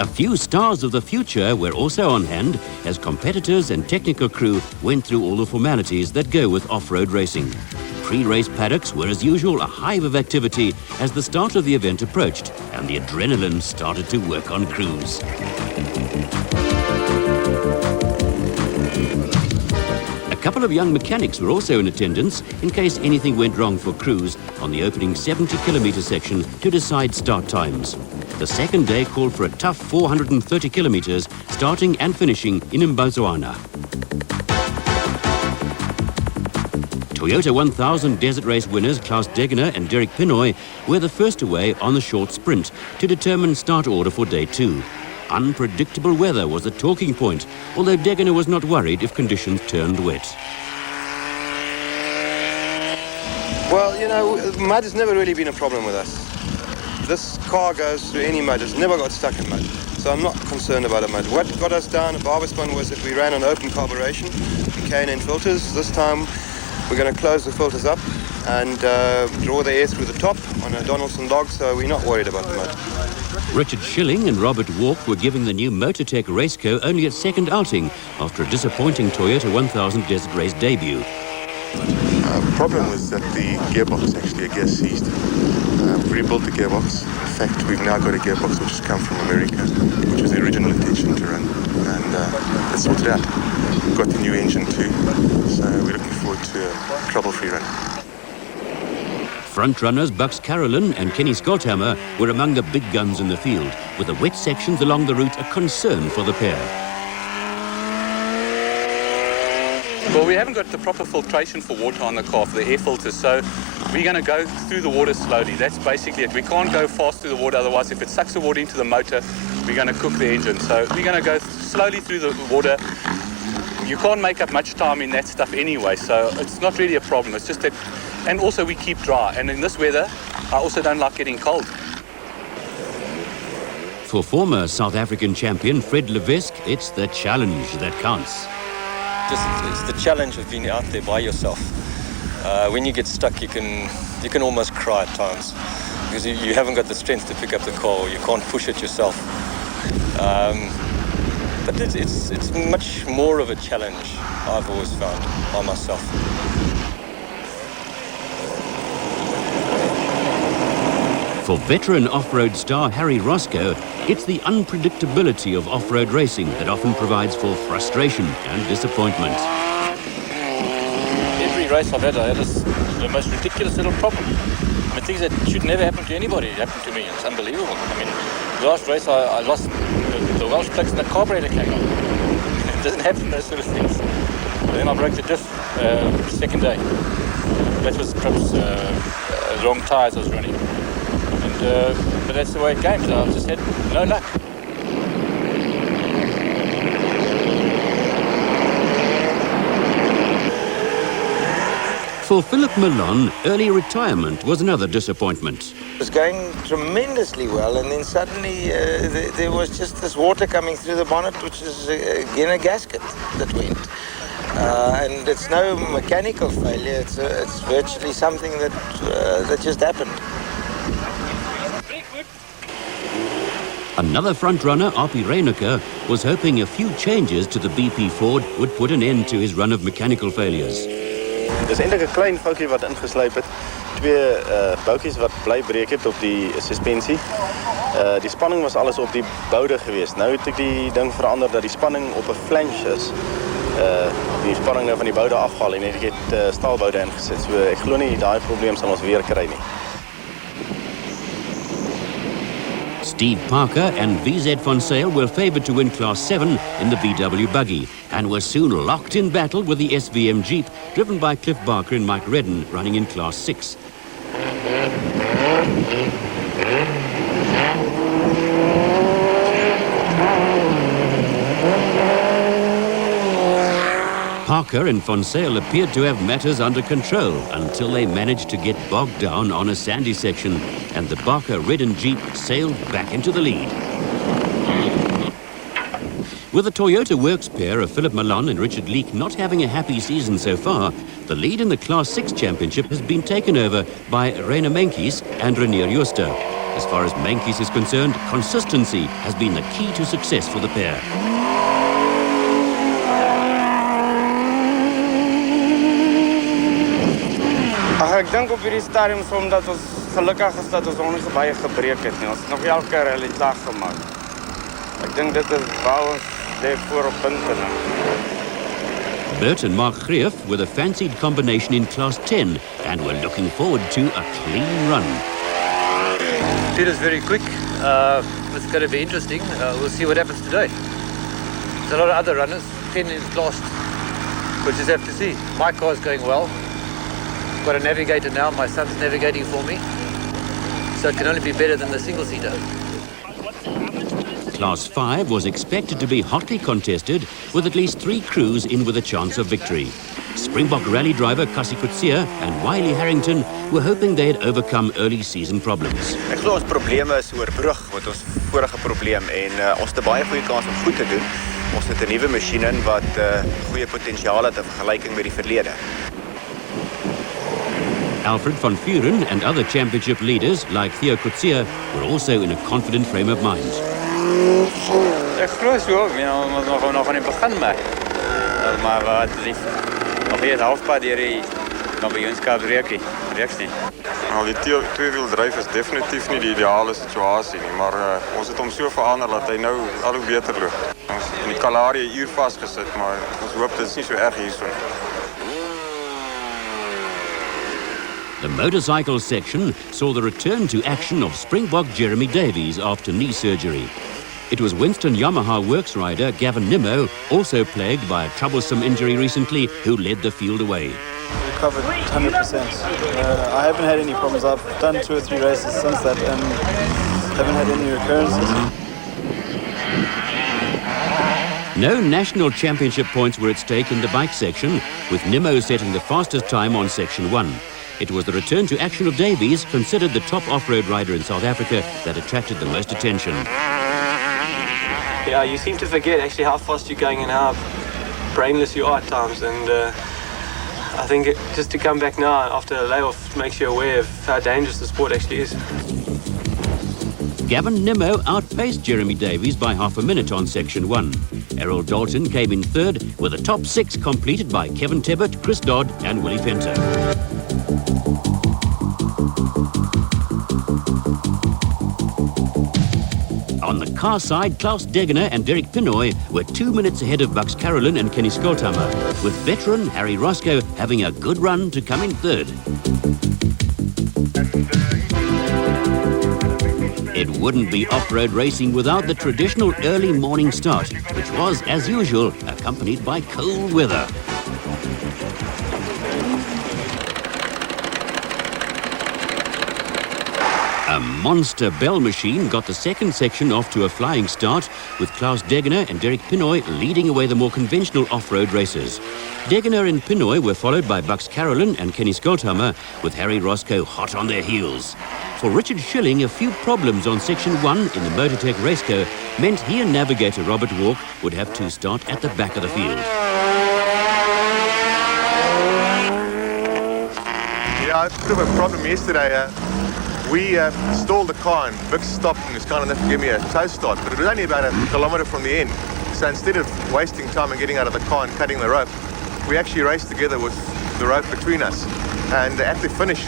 A few stars of the future were also on hand as competitors and technical crew went through all the formalities that go with off-road racing. Pre-race paddocks were as usual a hive of activity as the start of the event approached and the adrenaline started to work on crews. A couple of young mechanics were also in attendance in case anything went wrong for crews on the opening 70-kilometre section to decide start times. The second day called for a tough 430 kilometres, starting and finishing in Mbazwana. Toyota 1000 Desert Race winners Klaus Degener and Derek Pinoy were the first away on the short sprint to determine start order for day 2. Unpredictable weather was a talking point, although Degener was not worried if conditions turned wet. Well, you know, mud has never really been a problem with us. This car goes through any mud, it's never got stuck in mud. So I'm not concerned about the mud. What got us down at Barberspun was that we ran on open carburation and K&N filters. This time we're going to close the filters up and draw the air through the top on a Donaldson log, so we're not worried about the mud. Richard Schilling and Robert Walk were giving the new Motortech Raceco only its second outing after a disappointing Toyota 1000 Desert Race debut. The problem was that the gearbox actually, I guess, seized. We rebuilt the gearbox. In fact, we've now got a gearbox which has come from America, which was the original intention to run, and it's sorted out. We've got the new engine too, so we're looking forward to a trouble-free run. Front runners Bucks Carolyn and Kenny Skolthammer were among the big guns in the field, with the wet sections along the route a concern for the pair. Well, we haven't got the proper filtration for water on the car, for the air filters, so we're going to go through the water slowly. That's basically it. We can't go fast through the water, otherwise if it sucks the water into the motor, we're going to cook the engine. So we're going to go slowly through the water. You can't make up much time in that stuff anyway, so it's not really a problem. It's just that, and also we keep dry, and in this weather, I also don't like getting cold. For former South African champion Fred Levesque, it's the challenge that counts. It's the challenge of being out there by yourself. When you get stuck, you can almost cry at times because you haven't got the strength to pick up the car, or you can't push it yourself. But it's much more of a challenge, I've always found, by myself. For veteran off-road star Harry Raceco, it's the unpredictability of off-road racing that often provides for frustration and disappointment. Every race I've had the most ridiculous little problem. I mean, things that should never happen to anybody happen to me. It's unbelievable. I mean, the last race I lost the Welsh plugs and the carburetor came on. It doesn't happen, those sort of things. And then I broke the diff second day. That was perhaps the wrong tyres I was running. But that's the way it came, so I just had no luck. For Philip Malone, early retirement was another disappointment. It was going tremendously well, and then suddenly there was just this water coming through the bonnet, which is again a gasket that went. And it's no mechanical failure, it's virtually something that just happened. Another front-runner, Arpi Reyneke, was hoping a few changes to the BP Ford would put an end to his run of mechanical failures. Dis eintlik 'n klein foutjie wat ingeslyp het. Twee boutjies wat bly breek het op die suspensie. Die spanning was alles op die boude geweest. Nou het ek die ding verander dat die spanning op 'n flange is. Die spanning nou van die boude afhaal en ek het staalboude ingesit. So ek glo nie daai probleem sal ons weer kry nie. Steve Parker and VZ Von Sale were favoured to win Class 7 in the VW buggy and were soon locked in battle with the SVM Jeep, driven by Cliff Barker and Mike Redden, running in Class 6. Parker and Von Sale appeared to have matters under control until they managed to get bogged down on a sandy section, and the Barker Redden Jeep sailed back into the lead. With the Toyota Works pair of Philip Malan and Richard Leake not having a happy season so far, the lead in the Class 6 Championship has been taken over by Reina Menkes and Renier Jooste. As far as Menkes is concerned, consistency has been the key to success for the pair. Ek dink op hierdie stadium omdat ons gelukkig is dat ons nog nie baie gebreek het nie. Ons het nog elke rally klaar gemaak. Ek dink dit is waar ons lê voor op punte nou. Bert and Mark Greef with a fancied combination in Class 10 and were looking forward to a clean run. Peter's very quick. It's going to be interesting. We'll see what happens today. There's a lot of other runners. 10 is lost. We'll just have to see. My car's going well. Got a navigator now. My son's navigating for me. So it can only be better than the single-seater. Class 5 was expected to be hotly contested with at least 3 crews in with a chance of victory. Springbok rally driver Cassie Protea and Wiley Harrington were hoping they had overcome early season problems. Ek glo ons probleme is oorbrug met ons vorige probleem en ons het 'n baie goeie kans om goed te doen. Ons het 'n nuwe masjien in wat goeie potensiaal het in vergelyking met die verlede. Alfred van Vuren and other championship leaders like Theo Coetzee were also in a confident frame of mind. Ek glo so, ons nog aan die begin maar wat lief. Nog nie het halfpad deur die kampioenskap reeks nie. Nou, die tweewieldryf is definitief nie die ideale situasie nie, maar ons het hom so verander dat hy nou al hoe beter loop. Ons in die Kalahari 'n uur vasgesit, maar ons hoop dit is nie so erg hierson. The motorcycle section saw the return to action of Springbok Jeremy Davies after knee surgery. It was Winston Yamaha works rider Gavin Nimmo, also plagued by a troublesome injury recently, who led the field away. Recovered 100%. I haven't had any problems. I've done 2 or 3 races since that and haven't had any recurrences. No national championship points were at stake in the bike section, with Nimmo setting the fastest time on section 1. It was the return to action of Davies, considered the top off-road rider in South Africa, that attracted the most attention. Yeah, you seem to forget actually how fast you're going and how brainless you are at times, and I think just to come back now after a layoff makes you aware of how dangerous the sport actually is. Gavin Nimmo outpaced Jeremy Davies by half a minute on section 1. Errol Dalton came in third, with the top 6 completed by Kevin Tebbett, Chris Dodd and Willie Venter. On the car side, Klaus Degener and Derek Pinoy were 2 minutes ahead of Bucks Carolyn and Kenny Skolthammer, with veteran Harry Raceco having a good run to come in third. It wouldn't be off-road racing without the traditional early morning start, which was, as usual, accompanied by cold weather. A monster bell machine got the second section off to a flying start, with Klaus Degener and Derek Pinoy leading away the more conventional off-road racers. Degener and Pinoy were followed by Bucks Carolyn and Kenny Skolthammer, with Harry Raceco hot on their heels. For Richard Schilling, a few problems on section 1 in the Motortech Raceco meant he and navigator Robert Walk would have to start at the back of the field. Yeah, I had a bit of a problem yesterday. We stalled the car and Vic stopped and was kind enough to give me a tow start, but it was only about a kilometre from the end. So instead of wasting time and getting out of the car and cutting the rope, we actually raced together with the rope between us. And at the finish,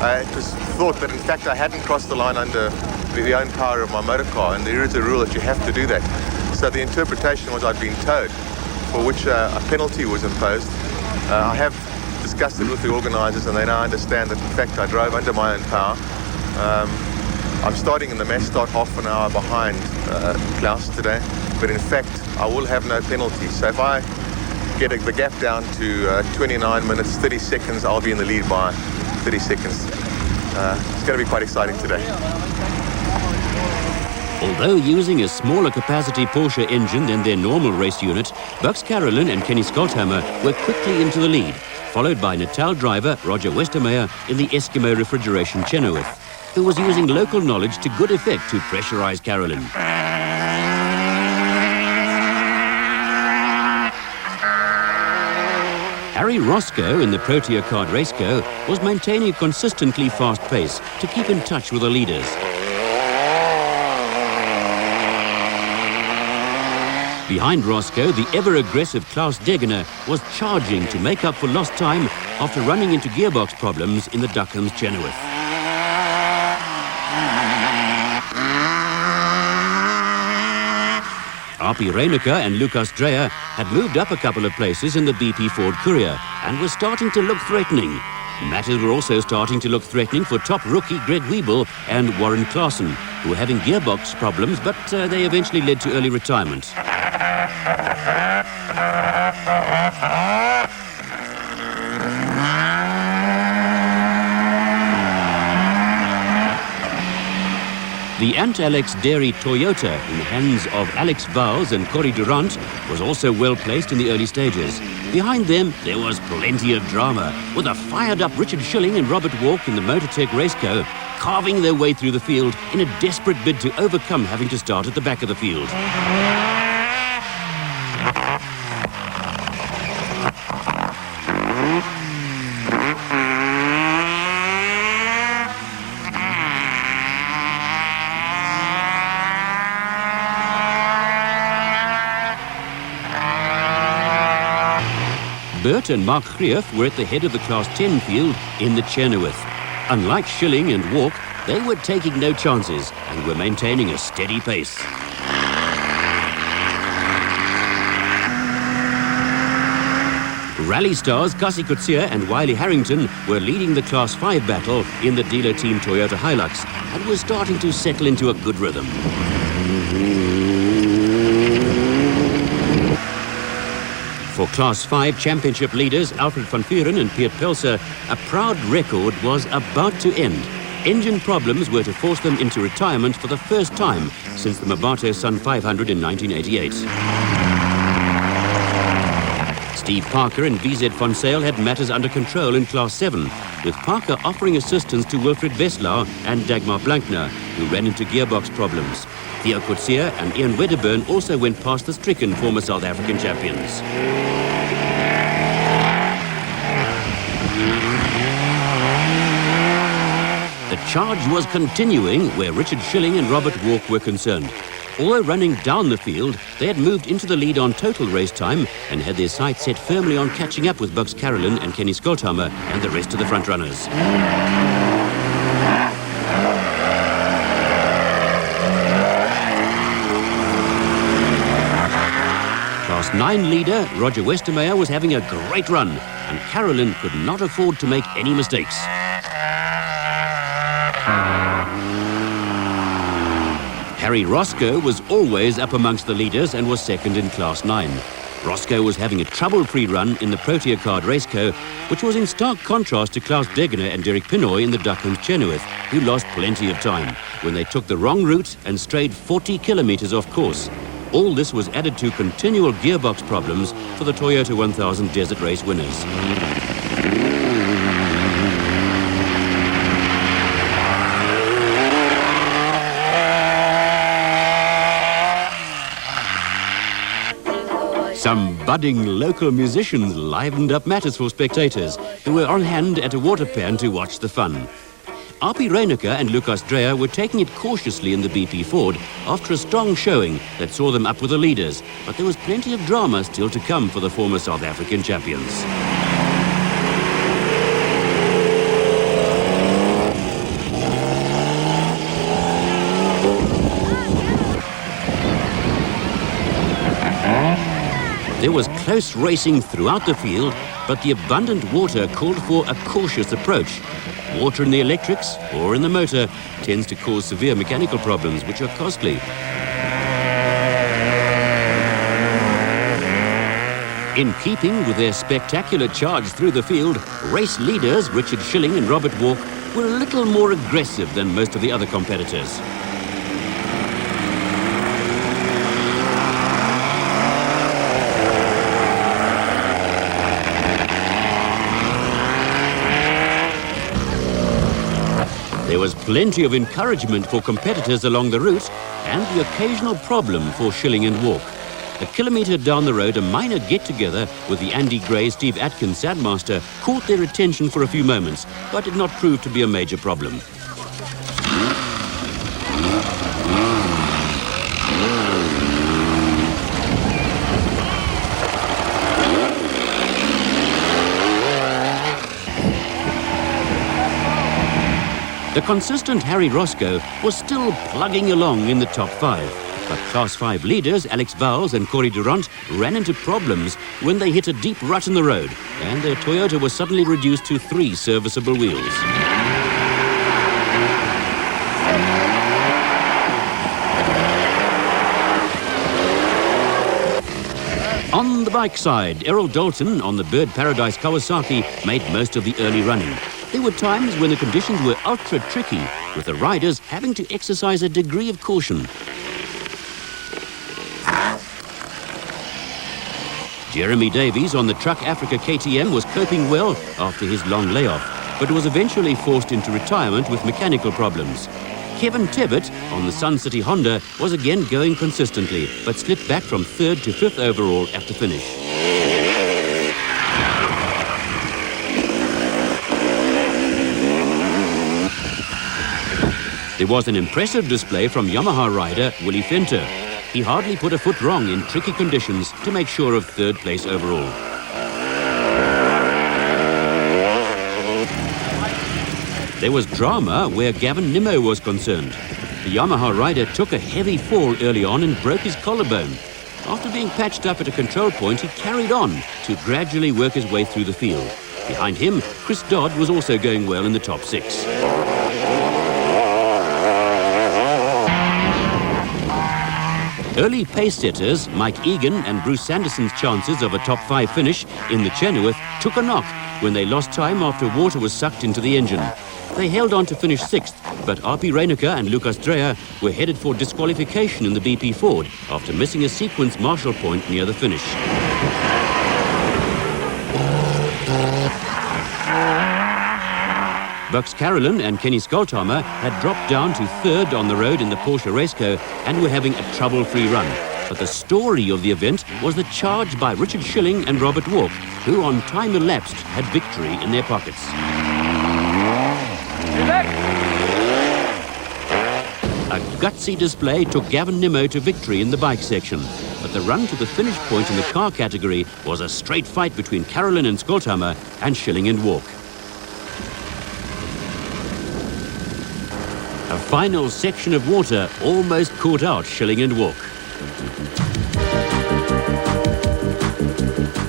it was thought that in fact I hadn't crossed the line under the own power of my motor car, and there is a rule that you have to do that. So the interpretation was I'd been towed, for which a penalty was imposed. I have discussed it with the organisers and they now understand that in fact I drove under my own power. I'm starting in the mass start half an hour behind Klaus today, but in fact I will have no penalty. So if I get the gap down to 29 minutes 30 seconds, I'll be in the lead by 30 seconds. It's going to be quite exciting today. Although using a smaller capacity Porsche engine than their normal race unit, Bucks Carolyn and Kenny Skolthammer were quickly into the lead, followed by Natal driver Roger Westermeyer in the Eskimo refrigeration Chenoweth, who was using local knowledge to good effect to pressurize Carolyn. Harry Raceco in the Protea card Raceco was maintaining a consistently fast pace to keep in touch with the leaders. Behind Raceco, the ever-aggressive Klaus Degener was charging to make up for lost time after running into gearbox problems in the Duckham's Chenoweth. Arpi Reinecker and Lucas Dreyer had moved up a couple of places in the BP Ford Courier and were starting to look threatening. Matters were also starting to look threatening for top rookie Greg Wiebel and Warren Klaassen, who were having gearbox problems, but they eventually led to early retirement. The Ant-Alex Dairy Toyota, in the hands of Alex Vowles and Corey Durant, was also well placed in the early stages. Behind them, there was plenty of drama, with a fired-up Richard Schilling and Robert Walk in the Motortech Raceco carving their way through the field in a desperate bid to overcome having to start at the back of the field. Bert and Mark Greef were at the head of the Class 10 field in the Chenoweth. Unlike Schilling and Walk, they were taking no chances and were maintaining a steady pace. Rally stars Cassie Coetzee and Wiley Harrington were leading the Class 5 battle in the dealer team Toyota Hilux and were starting to settle into a good rhythm. For Class 5 championship leaders Alfred van Vuren and Piet Pelser, a proud record was about to end. Engine problems were to force them into retirement for the first time since the Mabato Sun 500 in 1988. Steve Parker and VZ von Sale had matters under control in Class 7, with Parker offering assistance to Wilfried Westlau and Dagmar Blankner, who ran into gearbox problems. Theo Coetzee and Ian Wedderburn also went past the stricken former South African champions. The charge was continuing where Richard Schilling and Robert Walk were concerned. Although running down the field, they had moved into the lead on total race time and had their sights set firmly on catching up with Bugs Carolyn and Kenny Skolthammer and the rest of the front runners. Class 9 leader Roger Westermeyer was having a great run, and Carolyn could not afford to make any mistakes. Harry Raceco was always up amongst the leaders and was second in Class 9. Raceco was having a trouble-free run in the Protea card Raceco, which was in stark contrast to Klaus Degener and Derek Pinoy in the Duckham's Chenoweth, who lost plenty of time when they took the wrong route and strayed 40 kilometers off course. All this was added to continual gearbox problems for the Toyota 1000 Desert Race winners. Some budding local musicians livened up matters for spectators who were on hand at a water pan to watch the fun. Arpi Reinecker and Lucas Dreyer were taking it cautiously in the BP Ford after a strong showing that saw them up with the leaders, but there was plenty of drama still to come for the former South African champions. There was close racing throughout the field, but the abundant water called for a cautious approach. Water in the electrics or in the motor tends to cause severe mechanical problems, which are costly. In keeping with their spectacular charge through the field, race leaders Richard Schilling and Robert Walk were a little more aggressive than most of the other competitors. There was plenty of encouragement for competitors along the route and the occasional problem for Schilling and Walk. A kilometre down the road, a minor get-together with the Andy Gray Steve Atkins Sandmaster caught their attention for a few moments, but did not prove to be a major problem. The consistent Harry Raceco was still plugging along in the top 5. But Class 5 leaders Alex Vowles and Corey Durant ran into problems when they hit a deep rut in the road, and their Toyota was suddenly reduced to 3 serviceable wheels. On the bike side, Errol Dalton on the Bird Paradise Kawasaki made most of the early running. There were times when the conditions were ultra tricky, with the riders having to exercise a degree of caution. Jeremy Davies on the Truck Africa KTM was coping well after his long layoff, but was eventually forced into retirement with mechanical problems. Kevin Tebbett on the Sun City Honda was again going consistently, but slipped back from 3rd to 5th overall at the finish. There was an impressive display from Yamaha rider Willie Fenter. He hardly put a foot wrong in tricky conditions to make sure of 3rd place overall. There was drama where Gavin Nimmo was concerned. The Yamaha rider took a heavy fall early on and broke his collarbone. After being patched up at a control point, he carried on to gradually work his way through the field. Behind him, Chris Dodd was also going well in the top 6. Early pace setters Mike Egan and Bruce Sanderson's chances of a top 5 finish in the Chenoweth took a knock when they lost time after water was sucked into the engine. They held on to finish 6th, but RP Reinecker and Lucas Dreyer were headed for disqualification in the BP Ford after missing a sequence marshal point near the finish. Bucks Carolyn and Kenny Skolthammer had dropped down to 3rd on the road in the Porsche Raceco and were having a trouble-free run. But the story of the event was the charge by Richard Schilling and Robert Walk, who on time elapsed had victory in their pockets. A gutsy display took Gavin Nimmo to victory in the bike section, but the run to the finish point in the car category was a straight fight between Carolyn and Skolthammer and Schilling and Walk. A final section of water almost caught out Schilling and Walk.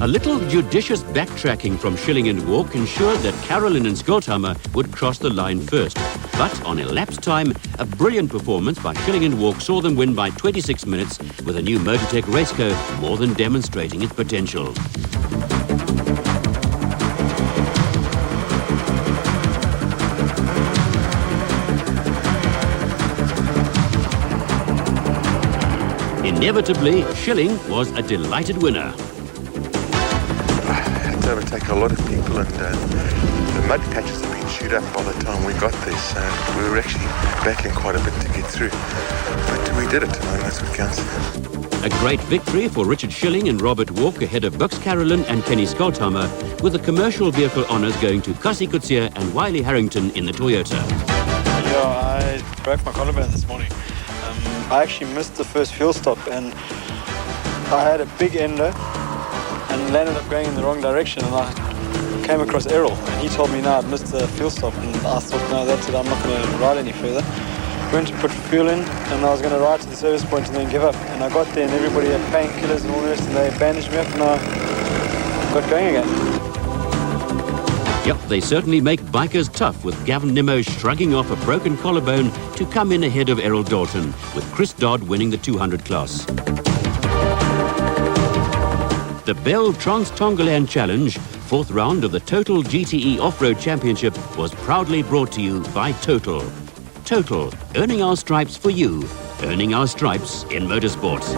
A little judicious backtracking from Schilling and Walk ensured that Carolyn and Skolthammer would cross the line first. But on elapsed time, a brilliant performance by Schilling and Walk saw them win by 26 minutes, with a new Motortech Raceco more than demonstrating its potential. Inevitably, Schilling was a delighted winner. Had to overtake a lot of people, and the mud patches have been chewed up by the time we got there, so we were actually battling quite a bit to get through. But we did it, and that's what counts. A great victory for Richard Schilling and Robert Walk ahead of Bucks Carolyn and Kenny Skolthammer, with the commercial vehicle honours going to Cassie Coetzee and Wiley Harrington in the Toyota. Yeah, I broke my collarbone this morning. I actually missed the first fuel stop, and I had a big ender and landed up going in the wrong direction, and I came across Errol, and he told me no, I'd missed the fuel stop, and I thought, no, that's it, I'm not going to ride any further. Went to put fuel in, and I was going to ride to the service point and then give up, and I got there and everybody had painkillers and all the rest, and they bandaged me up, and I got going again. Yep, they certainly make bikers tough, with Gavin Nimmo shrugging off a broken collarbone to come in ahead of Errol Dalton, with Chris Dodd winning the 200 class. The Bell Trans Tongaland Challenge, 4th round of the Total GTE Off-Road Championship, was proudly brought to you by Total. Total, earning our stripes for you, earning our stripes in motorsports.